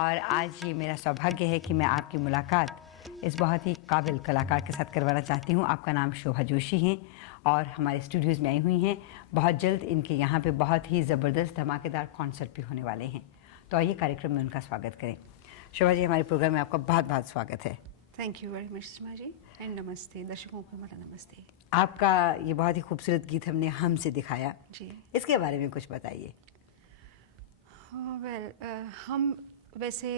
और आज ये मेरा सौभाग्य है कि मैं आपकी मुलाकात इस बहुत ही काबिल कलाकार के साथ करवाना चाहती हूँ। आपका नाम शोभा जोशी है और हमारे स्टूडियोज़ में आई हुई हैं। बहुत जल्द इनके यहाँ पे बहुत ही ज़बरदस्त धमाकेदार कॉन्सर्ट भी होने वाले हैं, तो आइए कार्यक्रम में उनका स्वागत करें। शोभा जी, हमारे प्रोग्राम में आपका बहुत बहुत स्वागत है। Thank you very much Seema ji and नमस्ते दर्शकों को मेरा नमस्ते। आपका ये बहुत ही खूबसूरत गीत हमने हमसे दिखाया जी, इसके बारे में कुछ बताइए। हम वैसे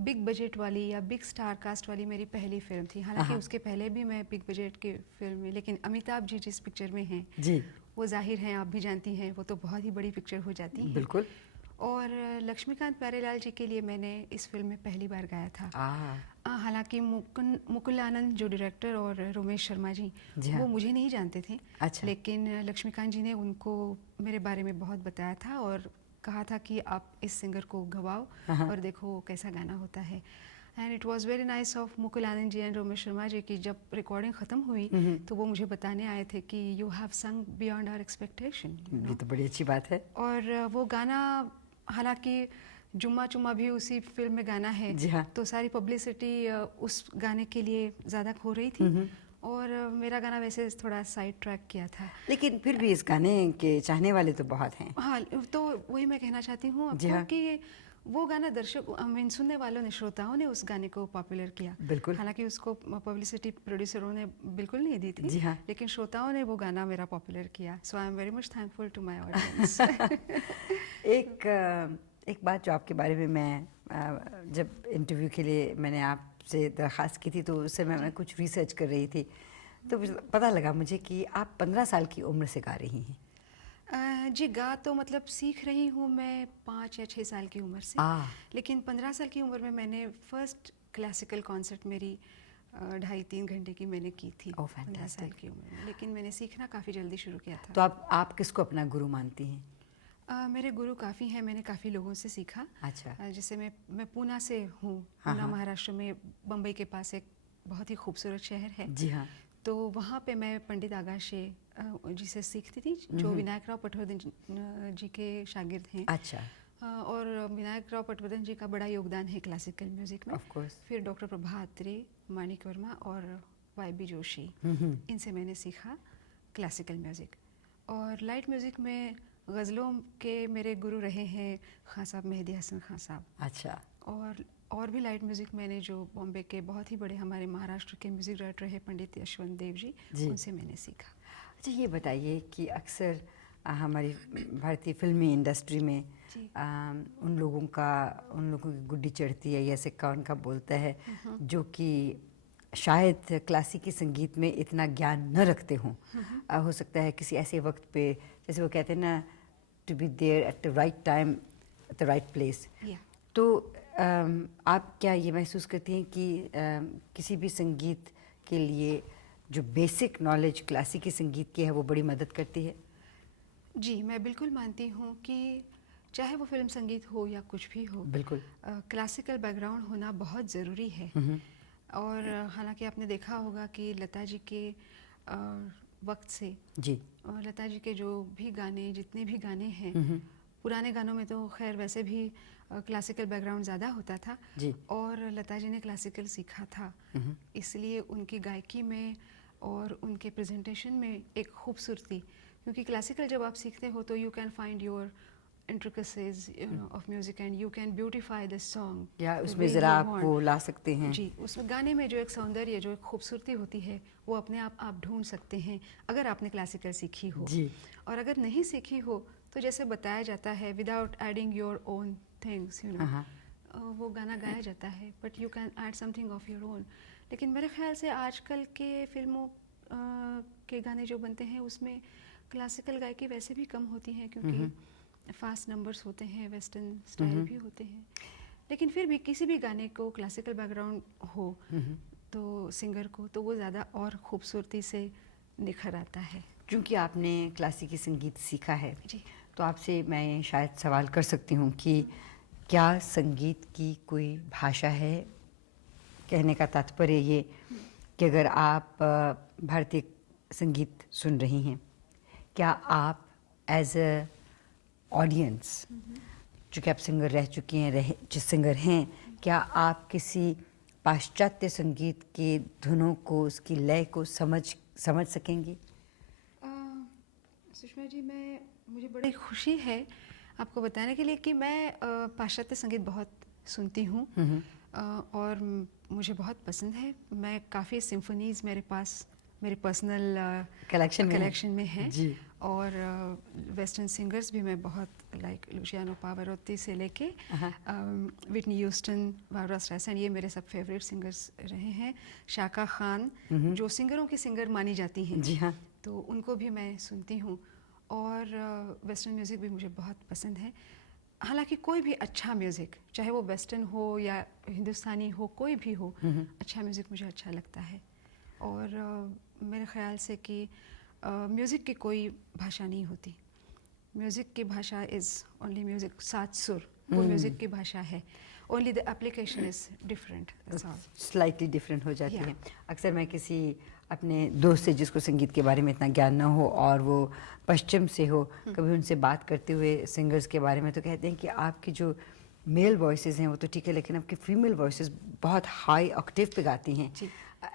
बिग बजट वाली या बिग स्टार कास्ट वाली मेरी पहली फिल्म थी। हालांकि उसके पहले भी मैं बिग बजट की फिल्म में, लेकिन अमिताभ जी जिस पिक्चर में हैं जी, वो जाहिर है आप भी जानती हैं, वो तो बहुत ही बड़ी पिक्चर हो जाती है। बिल्कुल। और लक्ष्मीकांत प्यारेलाल जी के लिए मैंने इस फिल्म में पहली बार गाया था। हालांकि मुकुल आनंद जो डायरेक्टर और रोमेश शर्मा जी वो मुझे नहीं जानते थे। अच्छा। लेकिन लक्ष्मीकांत जी ने उनको मेरे बारे में बहुत बताया था और कहा था कि आप इस सिंगर को गवाओ और देखो कैसा गाना होता है। And it was very nice of Mukul Anand ji and Romesh Sharma ji की जब रिकॉर्डिंग ख़त्म हुई तो वो मुझे बताने आए थे कि you have sung beyond our expectation. ये तो बड़ी अच्छी बात है। और वो गाना, हालांकि जुम्मा चुम्मा भी उसी फिल्म में गाना है, जी हाँ। तो सारी पब्लिसिटी उस गाने के लिए ज़्यादा हो रही थी और मेरा गाना वैसे थोड़ा साइड ट्रैक किया था। लेकिन फिर भी इस गाने के चाहने वाले तो बहुत हैं। हाँ, तो वही मैं कहना चाहती हूँ आपको कि वो गाना दर्शक सुनने वालों ने, श्रोताओं ने उस गाने को पॉपुलर किया। बिल्कुल। हालांकि उसको पब्लिसिटी प्रोड्यूसरों ने बिल्कुल नहीं दी थी। जी हाँ। लेकिन श्रोताओं ने वो गाना मेरा पॉपुलर किया। So I am very much thankful to my audience. एक बात जो आपके बारे में मैं जब इंटरव्यू के लिए मैंने आपसे दरख्वास्त की थी तो उस समय मैं कुछ रिसर्च कर रही थी तो पता लगा मुझे कि आप 15 साल की उम्र से गा रही हैं। जी, गा तो मतलब सीख रही हूँ मैं 5 या 6 साल की उम्र से। लेकिन 15 साल की उम्र में मैंने फर्स्ट क्लासिकल कॉन्सर्ट मेरी 2.5-3 घंटे की मैंने की थी। 15 साल की उम्र में, लेकिन मैंने सीखना काफ़ी जल्दी शुरू किया था। तो आप किसको अपना गुरु मानती हैं? मेरे गुरु काफ़ी हैं, मैंने काफ़ी लोगों से सीखा। अच्छा। जैसे मैं पूना से हूँ। पूना महाराष्ट्र में, बम्बई के पास एक बहुत ही खूबसूरत शहर है। जी हाँ। तो वहाँ पे मैं पंडित आगाशे जी से सीखती थी, जो विनायक राव पटवर्धन जी के शागिर्द हैं। अच्छा। और विनायक राव पटवर्धन जी का बड़ा योगदान है क्लासिकल म्यूज़िक में। Of course. फिर डॉक्टर प्रभात्री, माणिक वर्मा और वाई.बी. जोशी, इनसे मैंने सीखा क्लासिकल म्यूज़िक। और लाइट म्यूज़िक में गज़लों के मेरे गुरु रहे हैं खान साहब, मेहदी हसन खान साहब। अच्छा। और भी लाइट म्यूज़िक मैंने जो बॉम्बे के बहुत ही बड़े हमारे महाराष्ट्र के म्यूज़िक डायरेक्टर हैं पंडित यशवंत देव जी, उनसे मैंने सीखा। अच्छा, ये बताइए कि अक्सर हमारी भारतीय फिल्मी इंडस्ट्री में उन लोगों की गुड्डी चढ़ती है या सिक्का उनका बोलता है जो कि शायद क्लासिकी संगीत में इतना ज्ञान न रखते हों। हो सकता है किसी ऐसे वक्त पे, जैसे वो कहते हैं ना, to be there at the right time at the right place. तो आप क्या ये महसूस करती हैं कि किसी भी संगीत के लिए जो बेसिक नॉलेज क्लासिकी संगीत की है वो बड़ी मदद करती है? जी, मैं बिल्कुल मानती हूँ कि चाहे वो फिल्म संगीत हो या कुछ भी हो, बिल्कुल क्लासिकल बैकग्राउंड होना बहुत ज़रूरी है। और हालांकि आपने देखा होगा कि लता जी के वक्त से जी, लता जी के जो भी गाने, जितने भी गाने हैं, पुराने गानों में तो खैर वैसे भी क्लासिकल बैकग्राउंड ज़्यादा होता था जी। और लता जी ने क्लासिकल सीखा था, इसलिए उनकी गायकी में और उनके प्रेजेंटेशन में एक खूबसूरती, क्योंकि क्लासिकल जब आप सीखते हो तो you can find your intricacies of music and you can beautify the song, या उसमें ज़रा आप वो ला सकते हैं। जी, उस गाने में जो एक सौंदर्य, जो एक खूबसूरती होती है वो अपने आप ढूंढ सकते हैं अगर आपने क्लासिकल सीखी हो। जी। और अगर नहीं सीखी हो तो जैसे बताया जाता है, without adding your own things, वो गाना गाया जाता है, but you can add something of your own. लेकिन मेरे ख्याल से आजकल के फिल्मों के गाने जो बनते हैं उसमें क्लासिकल गायकी वैसे भी कम होती है, क्योंकि फास्ट नंबर्स होते हैं, वेस्टर्न स्टाइल भी होते हैं। लेकिन फिर भी किसी भी गाने को क्लासिकल बैकग्राउंड हो तो सिंगर को, तो वो ज़्यादा और खूबसूरती से निखर आता है। क्योंकि आपने क्लासिकी संगीत सीखा है जी, तो आपसे मैं शायद सवाल कर सकती हूँ कि क्या संगीत की कोई भाषा है? कहने का तात्पर्य ये कि अगर आप भारतीय संगीत सुन रही हैं, क्या आप एज अ ऑडियंस चूँकि आप सिंगर रह चुकी हैं, सिंगर हैं, क्या आप किसी पाश्चात्य संगीत के धुनों को, उसकी लय को समझ सकेंगी? सुषमा जी, मुझे बड़ी खुशी है आपको बताने के लिए कि मैं पाश्चात्य संगीत बहुत सुनती हूँ और मुझे बहुत पसंद है। मैं काफ़ी सिम्फनीज़ मेरे पास मेरे पर्सनल कलेक्शन में है जी। और वेस्टर्न सिंगर्स भी मैं बहुत लाइक लुसियानो पावारोत्ती से लेके विटनी ह्यूस्टन, बारबरा स्ट्राइसैंड, ये मेरे सब फेवरेट सिंगर्स रहे हैं। शाका खान जो सिंगरों की सिंगर मानी जाती हैं, जी हाँ, तो उनको भी मैं सुनती हूँ और वेस्टर्न म्यूज़िक भी मुझे बहुत पसंद है। हालांकि कोई भी अच्छा म्यूज़िक, चाहे वो वेस्टर्न हो या हिंदुस्तानी हो, कोई भी हो, अच्छा म्यूज़िक मुझे अच्छा लगता है। और मेरे ख़्याल से कि म्यूज़िक की कोई भाषा नहीं होती। म्यूज़िक की भाषा इज़ ओनली म्यूज़िक, 7 सुर वो म्यूज़िक की भाषा है। Only the application is different, slightly different हो जाती Yeah. है। अक्सर मैं किसी अपने दोस्त से जिसको संगीत के बारे में इतना ज्ञान ना हो और वो पश्चिम से हो, कभी उनसे बात करते हुए सिंगर्स के बारे में तो कहते हैं कि आपकी जो मेल वॉइसेस हैं वो तो ठीक है, लेकिन आपकी फीमेल वॉइसेस बहुत हाई ऑक्टेव पे गाती हैं।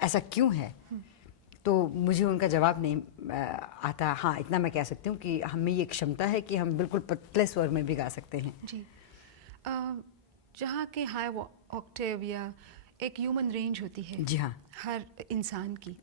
ऐसा क्यों है? तो मुझे उनका जवाब नहीं आता। हाँ, इतना मैं कह सकती हूँ कि हमें ये क्षमता है कि हम बिल्कुल पतले स्वर में भी गा सकते हैं। जी। जहाँ के हाई ऑक्टेव या एक ह्यूमन रेंज होती है, जी हाँ, हर इंसान की,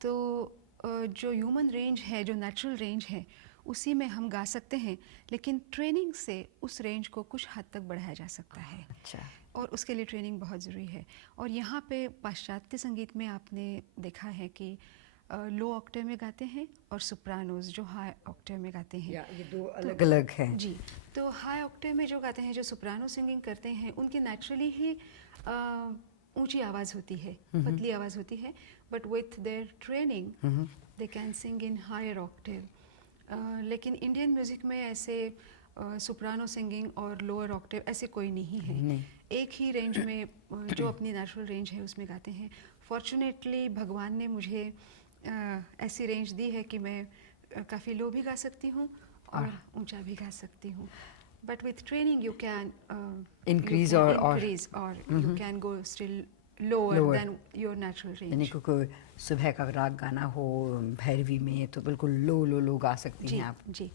तो जो ह्यूमन रेंज है, जो नेचुरल रेंज है, उसी में हम गा सकते हैं, लेकिन ट्रेनिंग से उस रेंज को कुछ हद तक बढ़ाया जा सकता है। अच्छा। और उसके लिए ट्रेनिंग बहुत ज़रूरी है। और यहाँ पे पाश्चात्य संगीत में आपने देखा है कि लो ऑक्टेव में गाते हैं और सोप्रानोज जो हाई ऑक्टेव में गाते हैं, ये दो अलग अलग हैं। जी। तो हाई ऑक्टेव में जो गाते हैं, जो सोप्रानो सिंगिंग करते हैं, उनकी नेचुरली ही ऊंची आवाज़ होती है, पतली आवाज़ होती है, but with their training they can sing in higher octave. लेकिन इंडियन म्यूज़िक में ऐसे सोप्रानो सिंगिंग और लोअर ऑक्टेव ऐसे कोई नहीं है। नहीं। एक ही रेंज में जो अपनी नेचुरल रेंज है उसमें गाते हैं। फॉर्चुनेटली भगवान ने मुझे ऐसी रेंज दी है कि मैं काफ़ी लो भी गा सकती हूँ और ऊंचा भी गा सकती हूँ। But with training you can increase और you can go still lower than your natural यानी रेंज। कोई सुबह का राग गाना हो भैरवी में तो बिल्कुल लो गा सकती हैं आप। जी।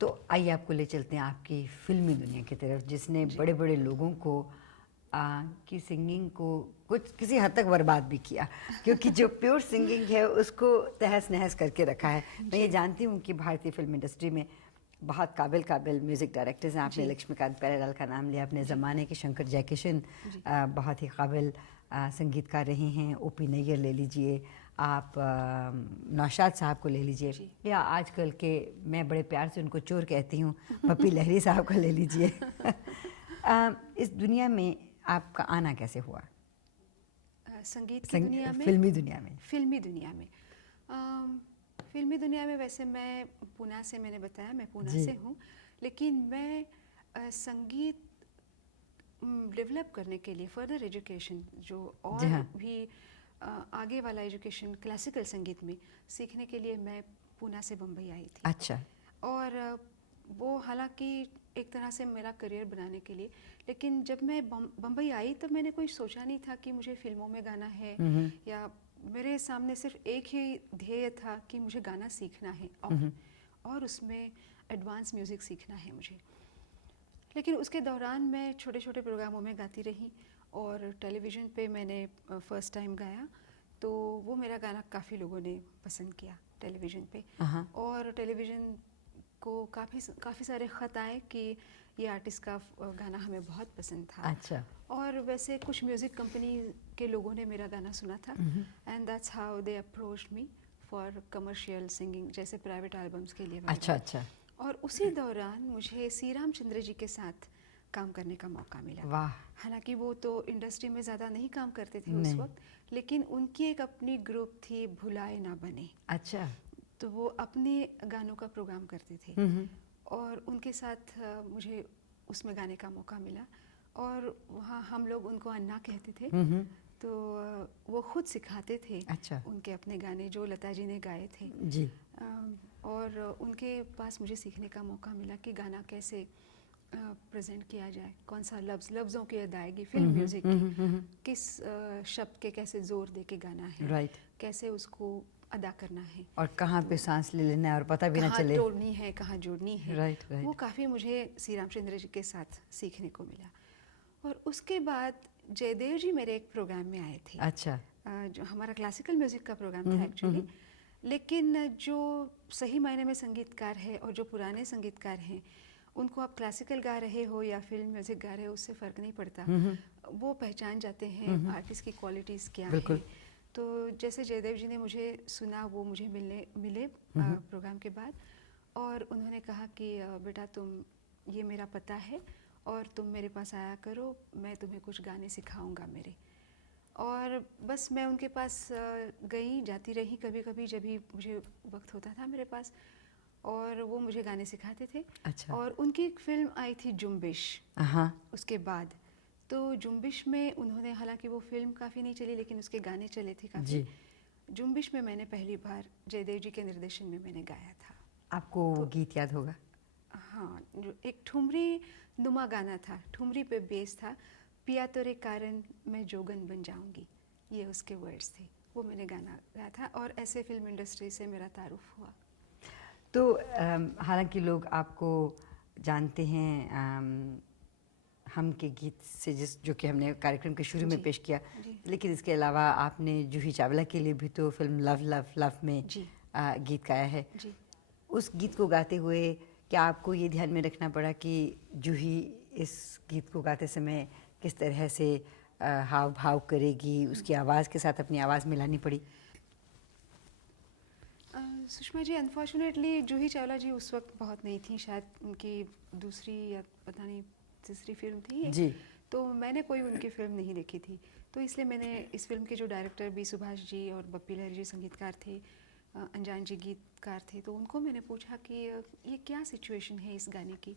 तो आइए आपको ले चलते हैं आपकी फिल्मी दुनिया की तरफ, जिसने बड़े बड़े लोगों को की सिंगिंग को कुछ किसी हद तक बर्बाद भी किया, क्योंकि जो प्योर सिंगिंग है उसको तहस नहस करके रखा है। मैं ये जानती हूँ कि भारतीय फिल्म इंडस्ट्री में बहुत काबिल म्यूज़िक डायरेक्टर्स हैं। आपने लक्ष्मीकांत प्यारेलाल का नाम लिया, अपने ज़माने के शंकर जयकिशन बहुत ही काबिल संगीतकार रहे हैं। ओ.पी. नैयर ले लीजिए आप, नौशाद साहब को ले लीजिए, या आजकल के मैं बड़े प्यार से उनको चोर कहती हूँ, पप्पी लहरी साहब को ले लीजिए। इस दुनिया में आपका आना कैसे हुआ? संगीत की दुनिया में, फिल्मी दुनिया में? फिल्मी दुनिया में वैसे मैं पुणे से, मैंने बताया मैं पुणे से हूँ, लेकिन मैं संगीत डेवलप करने के लिए फर्दर एजुकेशन जो और भी आगे वाला एजुकेशन क्लासिकल संगीत में सीखने के लिए मैं पुणे से बम्बई आई थी। अच्छा। और वो हालांकि एक तरह से मेरा करियर बनाने के लिए, लेकिन जब मैं बम्बई आई तो मैंने कोई सोचा नहीं था कि मुझे फिल्मों में गाना है, या मेरे सामने सिर्फ एक ही ध्येय था कि मुझे गाना सीखना है और उसमें एडवांस म्यूज़िक सीखना है मुझे। लेकिन उसके दौरान मैं छोटे छोटे प्रोग्रामों में गाती रही और टेलीविज़न पे मैंने फर्स्ट टाइम गाया, तो वो मेरा गाना काफ़ी लोगों ने पसंद किया टेलीविज़न पे। और टेलीविज़न को काफ़ी सारे ख़त आए कि ये आर्टिस्ट का गाना हमें बहुत पसंद था। अच्छा। और वैसे कुछ म्यूज़िक कंपनी के लोगों ने मेरा गाना सुना था, and that's how they approached me for commercial singing, जैसे प्राइवेट एल्बम्स के लिए। अच्छा। और उसी दौरान मुझे सी रामचंद्र जी के साथ काम करने का मौका मिला। वाह। हालांकि वो तो इंडस्ट्री में ज़्यादा नहीं काम करते थे उस वक्त, लेकिन उनकी एक अपनी ग्रुप थी, भुलाए ना बने। अच्छा। तो वो अपने गानों का प्रोग्राम करते थे और उनके साथ मुझे उसमें गाने का मौका मिला। और वहाँ हम लोग उनको अन्ना कहते थे, तो वो खुद सिखाते थे। अच्छा। उनके अपने गाने जो लता जी ने गाए थे जी। और उनके पास मुझे सीखने का मौका मिला कि गाना कैसे प्रेजेंट किया जाए, कौन सा लफ्ज़ों की अदायगी फिल्म म्यूज़िक की, किस शब्द के कैसे ज़ोर दे के गाना है, राइट, कैसे उसको अदा करना है, और कहाँ पे सांस ले लेना है और पता भी ना कहाँ चले। तोड़नी है, कहाँ जोड़नी है। राइट, वो राइट। काफ़ी मुझे सी रामचंद्र जी के साथ सीखने को मिला। और उसके बाद जयदेव जी मेरे एक प्रोग्राम में आए थे। अच्छा। जो हमारा क्लासिकल म्यूज़िक का प्रोग्राम था एक्चुअली, लेकिन जो सही मायने में संगीतकार है और जो पुराने संगीतकार हैं, उनको आप क्लासिकल गा रहे हो या फिल्म म्यूज़िक गा रहे हो, उससे फ़र्क नहीं पड़ता। वो पहचान जाते हैं आर्टिस्ट की क्वालिटीज़ क्या है। तो जैसे जयदेव जी ने मुझे सुना, वो मुझे मिले प्रोग्राम के बाद, और उन्होंने कहा कि बेटा तुम, ये मेरा पता है और तुम मेरे पास आया करो, मैं तुम्हें कुछ गाने सिखाऊंगा मेरे। और बस मैं उनके पास गई जाती रही कभी कभी, जब भी मुझे वक्त होता था मेरे पास, और वो मुझे गाने सिखाते थे। अच्छा। और उनकी एक फिल्म आई थी जुम्बिश, हाँ। उसके बाद तो जुम्बिश में उन्होंने, हालांकि वो फिल्म काफ़ी नहीं चली लेकिन उसके गाने चले थे काफ़ी। जी। जुम्बिश में मैंने पहली बार जयदेव जी के निर्देशन में मैंने गाया था। आपको वो गीत याद होगा? हाँ, जो एक ठुमरी नुमा गाना था, ठुमरी पे बेस था, पिया तेरे कारण मैं जोगन बन जाऊंगी, ये उसके वर्ड्स थे। वो मैंने गाना गाया था और ऐसे फिल्म इंडस्ट्री से मेरा तारुफ हुआ। तो हालांकि लोग आपको जानते हैं हम के गीत से, जो कि हमने कार्यक्रम के शुरू में पेश किया, लेकिन इसके अलावा आपने जूही चावला के लिए भी तो फिल्म लव लव लव में गीत गाया है। जी। उस गीत को गाते हुए क्या आपको ये ध्यान में रखना पड़ा कि जूही इस गीत को गाते समय किस तरह से हाव भाव करेगी, उसकी आवाज़ के साथ अपनी आवाज़ मिलानी पड़ी? सुषमा जी, अनफॉर्चुनेटली जूही चावला जी उस वक्त बहुत नहीं थी, शायद उनकी दूसरी या पता नहीं तीसरी फिल्म थी जी। तो मैंने कोई उनकी फिल्म नहीं देखी थी। तो इसलिए मैंने इस फिल्म के जो डायरेक्टर बी सुभाष जी और बप्पी लहरी जी संगीतकार थे, अनजान जी गीतकार थे, तो उनको मैंने पूछा कि ये क्या सिचुएशन है इस गाने की।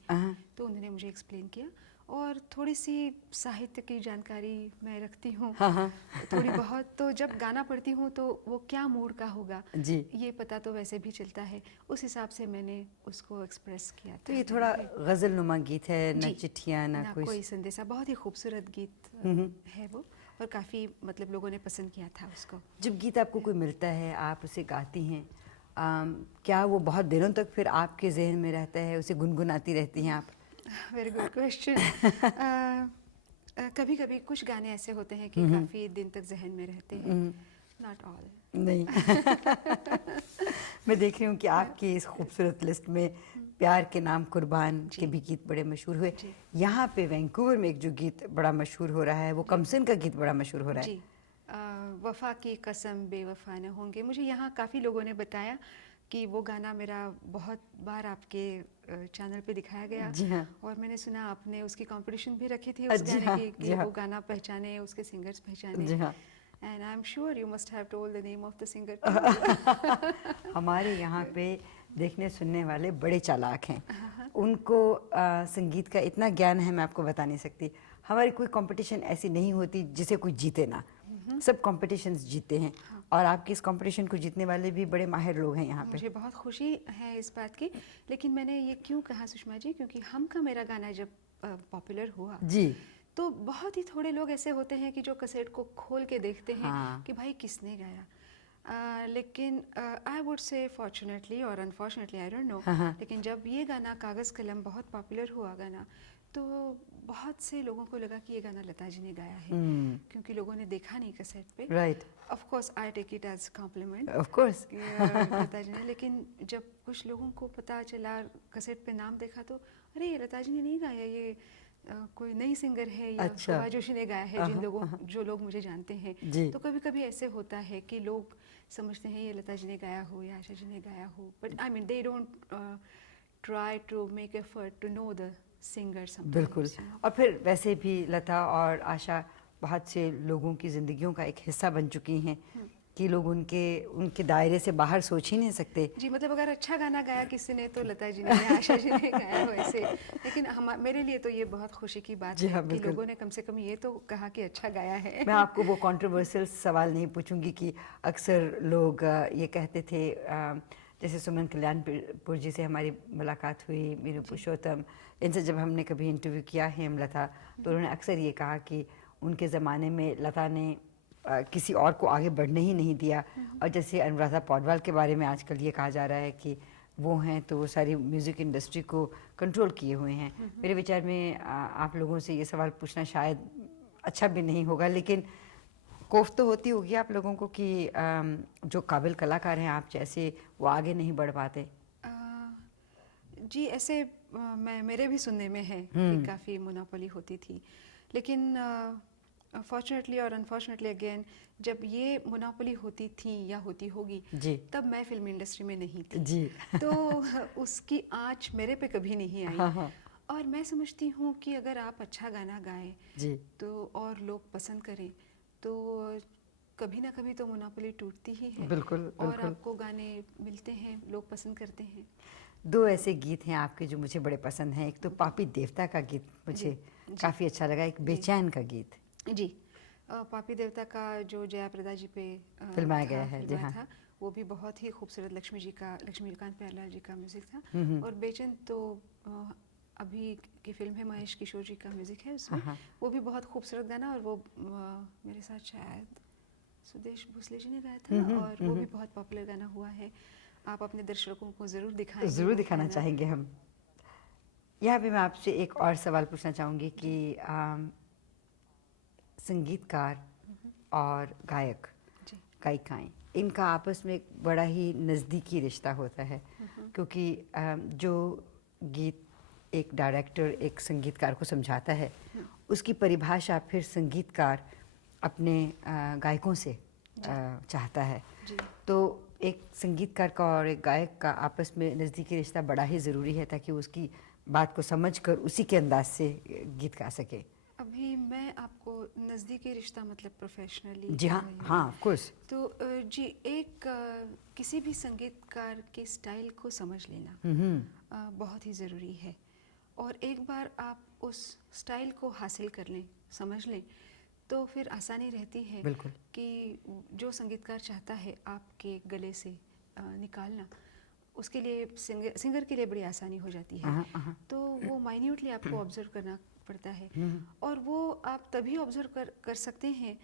तो उन्होंने मुझे एक्सप्लेन किया, और थोड़ी सी साहित्य की जानकारी मैं रखती हूँ। हाँ। थोड़ी बहुत, तो जब गाना पढ़ती हूँ तो वो क्या मूड का होगा जी, ये पता तो वैसे भी चलता है, उस हिसाब से मैंने उसको एक्सप्रेस किया। तो ये थोड़ा गज़ल नुमा गीत है, न चिट्ठियाँ ना ना कोई संदेशा, बहुत ही खूबसूरत गीत है वो, और काफ़ी मतलब लोगों ने पसंद किया था उसको। जब गीत आपको कोई मिलता है, आप उसे गाती हैं, क्या वो बहुत दिनों तक फिर आपके जहन में रहता है, उसे गुनगुनाती रहती हैं आप? Very good question. कभी कभी कुछ गाने ऐसे होते हैं कि काफ़ी दिन तक जहन में रहते हैं, नॉट ऑल। नहीं। मैं देख रही हूँ कि आपकी इस खूबसूरत लिस्ट में प्यार के नाम कुर्बान के भी गीत बड़े मशहूर हुए। यहाँ पे वैंकूवर में एक जो गीत बड़ा मशहूर हो रहा है, वो कमसन का गीत बड़ा मशहूर हो रहा है। जी, वफा की कसम बेवफा न होंगे। मुझे यहाँ काफ़ी लोगों ने बताया कि वो गाना मेरा बहुत बार आपके चैनल पे दिखाया गया। जी हाँ। और मैंने सुना आपने उसकी कंपटीशन भी रखी थी उस गाने की, कि वो गाना पहचाने, उसके सिंगर्स पहचाने। जी हाँ। And I am sure you must have told the name of the singer. हमारे यहाँ पे देखने सुनने वाले बड़े चालाक हैं, उनको संगीत का इतना ज्ञान है, मैं आपको बता नहीं सकती। हमारी कोई कंपटीशन ऐसी नहीं होती जिसे कोई जीते ना, सब कंपटीशंस जीते हैं। और आपकी इस कंपटीशन को जीतने वाले भी बड़े माहिर लोग हैं यहाँ पे। मुझे बहुत खुशी है इस बात की। लेकिन मैंने ये क्यों कहा सुषमा जी, क्योंकि हम का मेरा गाना जब पॉपुलर हुआ जी, तो बहुत ही थोड़े लोग ऐसे होते हैं कि जो कैसेट को खोल के देखते हैं कि भाई किसने गाया। लेकिन आई वुड से फॉर्चुनेटली और अनफॉर्चुनेटली, आई डोंट नो, लेकिन जब ये गाना कागज़ कलम बहुत पॉपुलर हुआ गाना, तो बहुत से लोगों को लगा कि ये गाना लता जी ने गाया है, क्योंकि लोगों ने देखा नहीं कैसेट पे। Right, of course I take it as compliment, of course, Lata ji ने। लेकिन जब कुछ लोगों को पता चला, कैसेट पे नाम देखा, तो अरे ये लता जी ने नहीं गाया, ये कोई नई सिंगर है, या शोभा जोशी ने गाया है, जो लोग मुझे जानते हैं। तो कभी कभी ऐसे होता है कि लोग समझते हैं ये लता जी ने गाया हो या आशा जी ने गाया हो, but I mean they don't try to make effort to know the singer sometimes. बिल्कुल। और फिर वैसे भी लता और आशा बहुत से लोगों की ज़िंदगियों का एक हिस्सा बन चुकी हैं कि लोग उनके दायरे से बाहर सोच ही नहीं सकते। जी, मतलब अगर अच्छा गाना गाया किसी ने तो लता जी ने, आशा जी ने गाया वैसे। लेकिन मेरे लिए तो ये बहुत खुशी की बात है कि लोगों ने कम से कम ये तो कहा कि अच्छा गाया है। मैं आपको वो कंट्रोवर्शियल सवाल नहीं पूछूंगी कि अक्सर लोग ये कहते थे, जैसे सुमन कल्याणपुर जी से हमारी मुलाकात हुई, मीनू पुरुषोत्तम, इनसे जब हमने कभी इंटरव्यू किया हेमलता, तो उन्होंने अक्सर ये कहा कि उनके ज़माने में लता ने किसी और को आगे बढ़ने ही नहीं दिया। और जैसे अनुराधा पौडवाल के बारे में आजकल ये कहा जा रहा है कि वो हैं तो वो सारी म्यूज़िक इंडस्ट्री को कंट्रोल किए हुए हैं। मेरे विचार में आप लोगों से ये सवाल पूछना शायद अच्छा भी नहीं होगा, लेकिन कोफ तो होती होगी आप लोगों को कि जो काबिल कलाकार हैं आप जैसे, वो आगे नहीं बढ़ पाते। जी, ऐसे मेरे भी सुनने में है कि काफ़ी मोनोपोली होती थी, लेकिन फॉर्चुनेटली और अनफॉर्चुनेटली अगेन, जब ये मोनोपोली होती थी या होती होगी जी, तब मैं फिल्म इंडस्ट्री में नहीं थी जी। तो उसकी आँच मेरे पे कभी नहीं आई। हाँ, हाँ। और मैं समझती हूँ कि अगर आप अच्छा गाना गाएं जी, तो और लोग पसंद करें तो कभी ना कभी तो मोनोपोली टूटती ही है। बिल्कुल, और बिल्कुल। आपको गाने मिलते हैं, लोग पसंद करते हैं। दो ऐसे गीत हैं आपके जो मुझे बड़े पसंद हैं। एक तो पापी देवता का गीत मुझे काफ़ी अच्छा लगा, एक बेचैन का गीत। जी, पापी देवता का जो जया प्रदा जी पे फिल्माया गया है, जी हाँ। था, वो भी बहुत ही खूबसूरत लक्ष्मीकांत प्यारेलाल जी का म्यूज़िक था। और बेचैन तो अभी की फिल्म है, महेश किशोर जी का म्यूज़िक है उसमें। वो भी बहुत खूबसूरत गाना, और वो मेरे साथ शायद सुदेश भोसले जी ने गाया था, और वो भी बहुत पॉपुलर गाना हुआ है। आप अपने दर्शकों को ज़रूर दिखाएं। ज़रूर दिखाना चाहेंगे हम। यहाँ पे मैं आपसे एक और सवाल पूछना चाहूँगी कि संगीतकार और गायक, गायिकाएँ, इनका आपस में एक बड़ा ही नज़दीकी रिश्ता होता है, क्योंकि जो गीत एक डायरेक्टर एक संगीतकार को समझाता है, उसकी परिभाषा फिर संगीतकार अपने गायकों से चाहता है। तो एक संगीतकार का और एक गायक का आपस में नज़दीकी रिश्ता बड़ा ही ज़रूरी है, ताकि उसकी बात को समझकर उसी के अंदाज से गीत गा सके। अभी मैं आपको नज़दीकी रिश्ता मतलब प्रोफेशनली। जी हाँ, हाँ, ऑफ कोर्स। तो जी, एक किसी भी संगीतकार के स्टाइल को समझ लेना बहुत ही ज़रूरी है। और एक बार आप उस स्टाइल को हासिल कर लें, समझ लें, तो फिर आसानी रहती है कि जो संगीतकार चाहता है आपके गले से निकालना, उसके लिए सिंगर के लिए बड़ी आसानी हो जाती है। तो वो माइन्यूटली आपको ऑब्जर्व करना पड़ता है, और वो आप तभी ऑब्जर्व कर सकते हैं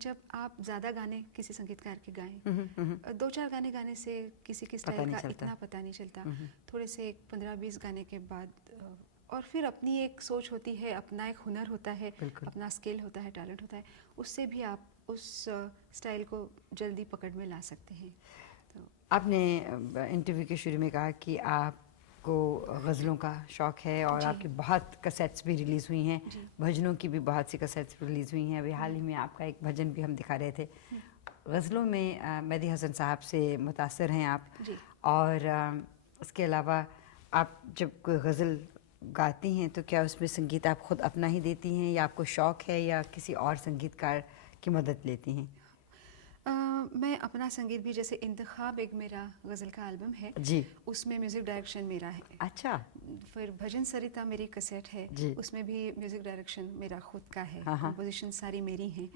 जब आप ज़्यादा गाने किसी संगीतकार के गाएं। 2-4 गाने गाने से किसी के स्टाइल का इतना पता नहीं चलता। थोड़े से 15-20 गाने के बाद और फिर अपनी एक सोच होती है, अपना एक हुनर होता है, अपना स्किल होता है, टैलेंट होता है, उससे भी आप उस स्टाइल को जल्दी पकड़ में ला सकते हैं। तो आपने इंटरव्यू के शुरू में कहा कि आपको गज़लों का शौक़ है, और आपकी बहुत कैसेट्स भी रिलीज़ हुई हैं, भजनों की भी बहुत सी कैसेट्स रिलीज़ हुई हैं। अभी हाल ही में आपका एक भजन भी हम दिखा रहे थे। गज़लों में मेहदी हसन साहब से मुतासर हैं आप, और इसके अलावा आप जब कोई गज़ल गाती हैं तो क्या उसमें संगीत आप खुद अपना ही देती हैं, या आपको शौक़ है, या किसी और संगीतकार की मदद लेती हैं? मैं अपना संगीत भी, जैसे इंतखाब एक मेरा गज़ल का एल्बम है जी, उसमें म्यूज़िक डायरेक्शन मेरा है। अच्छा। फिर भजन सरिता मेरी कैसेट है जी, उसमें भी म्यूज़िक डायरेक्शन मेरा खुद का है, हाँ, हाँ। कंपोजिशन सारी मेरी हैं।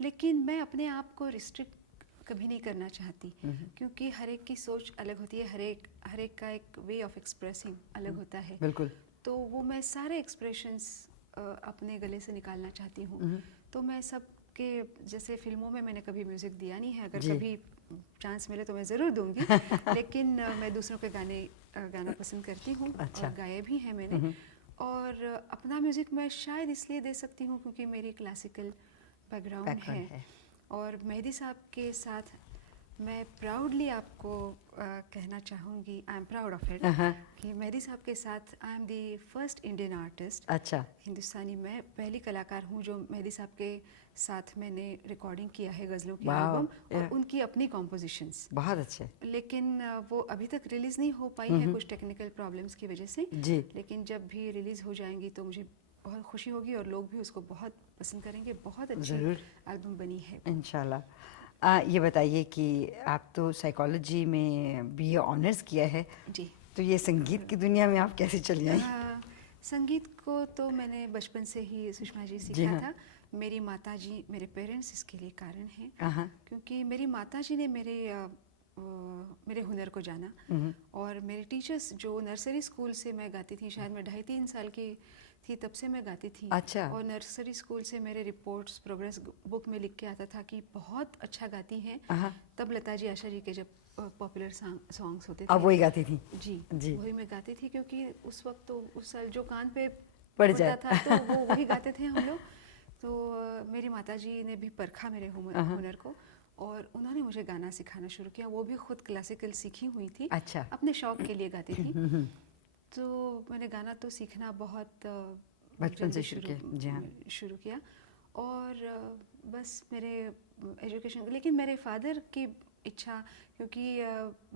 लेकिन मैं अपने आप को रिस्ट्रिक्ट कभी नहीं करना चाहती, क्योंकि हर एक की सोच अलग होती है, हर एक का एक वे ऑफ एक्सप्रेसिंग अलग होता है। बिल्कुल। तो वो मैं सारे एक्सप्रेशंस अपने गले से निकालना चाहती हूँ। तो मैं सब के, जैसे फिल्मों में मैंने कभी म्यूज़िक दिया नहीं है, अगर कभी चांस मिले तो मैं ज़रूर दूंगी। लेकिन मैं दूसरों के गाने गाना पसंद करती हूँ। अच्छा। और गाए भी हैं मैंने। और अपना म्यूज़िक मैं शायद इसलिए दे सकती हूँ क्योंकि मेरी क्लासिकल बैकग्राउंड है। और मेहदी साहब के साथ मैं प्राउडली आपको कहना चाहूँगी, I am proud of it, कि मेहदी साहब के साथ I am the first Indian artist. अच्छा। हिंदुस्तानी मैं पहली कलाकार हूँ जो मेहदी साहब के साथ मैंने रिकॉर्डिंग किया है गज़लों की एल्बम, और उनकी अपनी कॉम्पोजिशंस। बहुत अच्छे। लेकिन वो अभी तक रिलीज़ नहीं हो पाई है कुछ टेक्निकल प्रॉब्लम्स की वजह से जी। लेकिन जब भी रिलीज़ हो जाएंगी तो मुझे बहुत खुशी होगी, और लोग भी उसको बहुत पसंद करेंगे। बहुत अच्छी एल्बम बनी है इंशाल्लाह। ये बताइए कि आप तो साइकोलॉजी में BA ऑनर्स किया है जी, तो ये संगीत की दुनिया में आप कैसे चली आई? संगीत को तो मैंने बचपन से ही सुषमा जी सीखा था। मेरी माताजी, मेरे पेरेंट्स इसके लिए कारण हैं, क्योंकि मेरी माताजी ने मेरे मेरे हुनर को जाना। और मेरे टीचर्स जो नर्सरी स्कूल से मैं गाती थी, शायद मैं 2.5-3 साल की थी तब से मैं गाती थी। अच्छा। और नर्सरी स्कूल से मेरे रिपोर्ट्स प्रोग्रेस बुक में लिख के आता था कि बहुत अच्छा गाती हैं। तब लता जी, आशा जी के जब पॉपुलर सॉन्ग्स होते थे, अब वही गाती थी? जी वही मैं गाती थी, क्योंकि उस वक्त तो उस साल जो कान पे पड़ पड़ता जाए था तो वो वही गाते थे हम लोग। तो मेरी माता जी ने भी परखा मेरे हुनर को और उन्होंने मुझे गाना सिखाना शुरू किया। वो भी खुद क्लासिकल सीखी हुई थी। अच्छा। अपने शौक के लिए गाती थी। तो मैंने गाना तो सीखना बहुत बचपन से शुरू किया? जी हाँ। शुरू किया। और बस मेरे एजुकेशन, लेकिन मेरे फादर की इच्छा, क्योंकि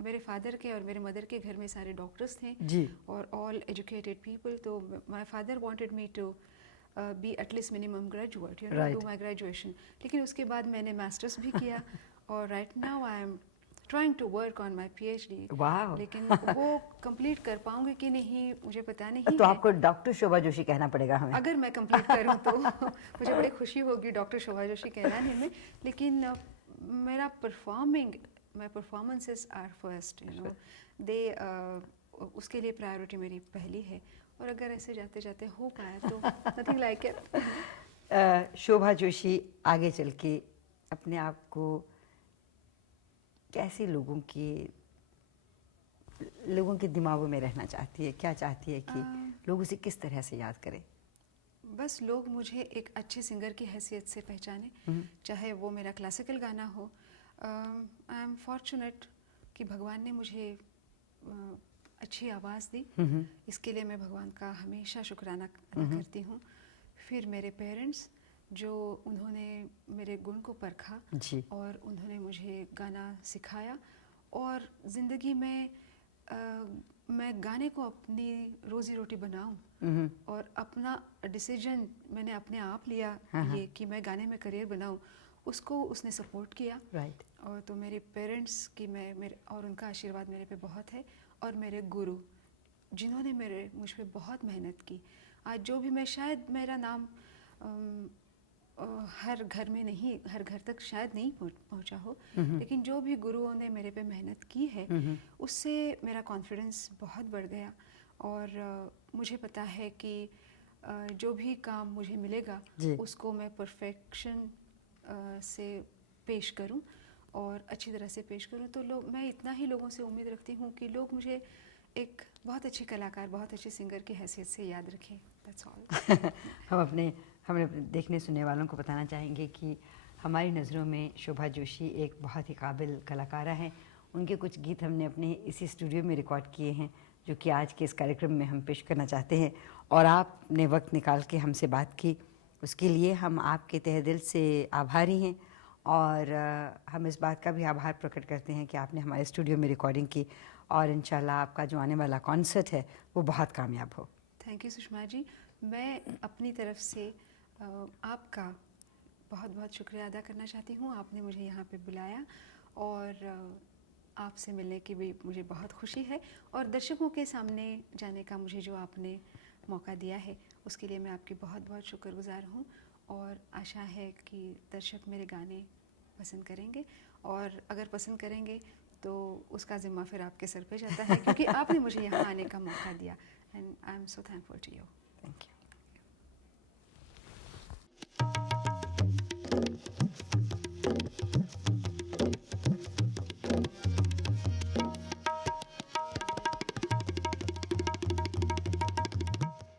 मेरे फादर के और मेरे मदर के घर में सारे डॉक्टर्स थे जी, और ऑल एजुकेटेड पीपल, तो my father wanted me to be at least minimum graduate, you know, do my graduation. लेकिन उसके बाद मैंने मास्टर्स भी किया और right now I am trying to work on my PhD. वाह। लेकिन वो कंप्लीट कर पाऊंगी कि नहीं मुझे पता नहीं तो है। आपको डॉक्टर शोभा जोशी कहना पड़ेगा हमें। अगर मैं कंप्लीट करूं तो मुझे बड़ी खुशी होगी डॉक्टर शोभा जोशी कहलाने में। लेकिन मेरा my performances are first, you know, दे उसके लिए प्रायोरिटी मेरी पहली है। और अगर ऐसे जाते जाते हो पाया तो नथिंग लाइक इट। शोभा जोशी आगे चल के अपने आप को कैसे लोगों के दिमागों में रहना चाहती है? क्या चाहती है कि लोग उसे किस तरह से याद करें? बस लोग मुझे एक अच्छे सिंगर की हैसियत से पहचाने, चाहे वो मेरा क्लासिकल गाना हो। आई एम फॉर्चुनेट कि भगवान ने मुझे अच्छी आवाज़ दी। इसके लिए मैं भगवान का हमेशा शुक्राना अदा करती हूँ। फिर मेरे पेरेंट्स, जो उन्होंने मेरे गुण को परखा जी। और उन्होंने मुझे गाना सिखाया। और ज़िंदगी में मैं गाने को अपनी रोज़ी रोटी बनाऊं और अपना डिसीजन मैंने अपने आप लिया ये कि मैं गाने में करियर बनाऊं, उसको उसने सपोर्ट किया। राइट। और तो मेरे पेरेंट्स की मेरे और उनका आशीर्वाद मेरे पे बहुत है। और मेरे गुरु, जिन्होंने मुझ पे बहुत मेहनत की। आज जो भी मैं, शायद मेरा नाम हर घर में नहीं, हर घर तक शायद नहीं पहुंचा हो, लेकिन जो भी गुरुओं ने मेरे पे मेहनत की है उससे मेरा कॉन्फिडेंस बहुत बढ़ गया। और मुझे पता है कि जो भी काम मुझे मिलेगा उसको मैं परफेक्शन से पेश करूं और अच्छी तरह से पेश करूं। तो मैं इतना ही लोगों से उम्मीद रखती हूं कि लोग मुझे एक बहुत अच्छे कलाकार, बहुत अच्छे सिंगर की हैसियत से याद रखें। That's all. हम अपने देखने सुनने वालों को बताना चाहेंगे कि हमारी नज़रों में शोभा जोशी एक बहुत ही काबिल कलाकारा हैं। उनके कुछ गीत हमने अपने इसी स्टूडियो में रिकॉर्ड किए हैं, जो कि आज के इस कार्यक्रम में हम पेश करना चाहते हैं। और आपने वक्त निकाल के हमसे बात की, उसके लिए हम आपके तहे दिल से आभारी हैं। और हम इस बात का भी आभार प्रकट करते हैं कि आपने हमारे स्टूडियो में रिकॉर्डिंग की। और इंशाल्लाह आपका जो आने वाला कॉन्सर्ट है वो बहुत कामयाब हो। Thank you Sushma ji. मैं अपनी तरफ से आपका बहुत बहुत शुक्रिया अदा करना चाहती हूँ। आपने मुझे यहाँ पे बुलाया और आपसे मिलने की भी मुझे बहुत खुशी है। और दर्शकों के सामने जाने का मुझे जो आपने मौका दिया है उसके लिए मैं आपकी बहुत बहुत शुक्रगुजार हूँ। और आशा है कि दर्शक मेरे गाने पसंद करेंगे, और अगर पसंद करेंगे तो उसका ज़िम्मा फिर आपके सर पे जाता है, क्योंकि आपने मुझे यहाँ आने का मौका दिया। And I am so thankful to you. Thank you.